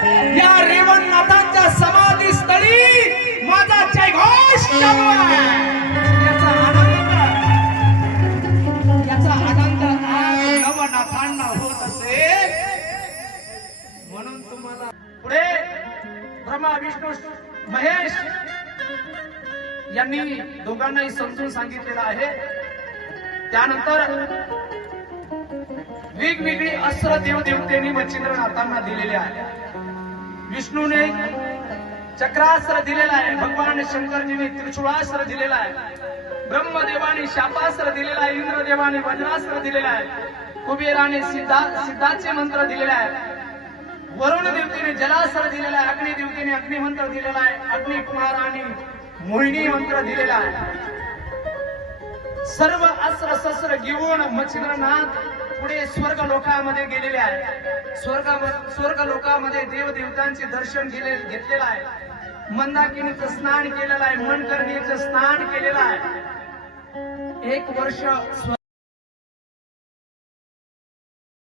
या रेवण रेवणनाथांच्या समाधी स्थळी माझा जयघोष चालू याचा आनंद याचा आनंद आज नवनाथांना होत असेल म्हणून तुम्हाला पुढे ब्रह्मा विष्णू महेश यांनी दोघांनाही समजून सांगितलेलं आहे. त्यानंतर वेगवेगळी अस्त्र देवदेवतेने मच्छिंद्रनाथांना दिलेले आहे. विष्णूने चक्रास्त्र दिलेलं आहे. भगवान शंकरजीने त्रिशूळास्त्र दिलेलं आहे. ब्रह्मदेवाने शापास्त्र दिलेलं आहे. इंद्रदेवाने वज्रास्त्र दिलेलं आहे. कुबेराने सिद्धा सिद्धाचे मंत्र दिलेले आहे. वरुण देवतेने जलास्त्र दिलेला आहे. अग्निदेवतेने अग्निमंत्र दिलेला आहे. अग्नी कुमाराने मोहिनी मंत्र दिलेला आहे. सर्व अस्त्र शस्त्र घेऊन मच्छिंद्रनाथ पुढे स्वर्ग लोकामध्ये गेलेले आहे. स्वर्ग स्वर्ग लोकामध्ये देव देवतांचे दर्शन गेले घेतलेलं आहे. मंदाकिनीचं स्नान केलेलं आहे. मनकर्णीचं स्नान केलेलं आहे. एक वर्ष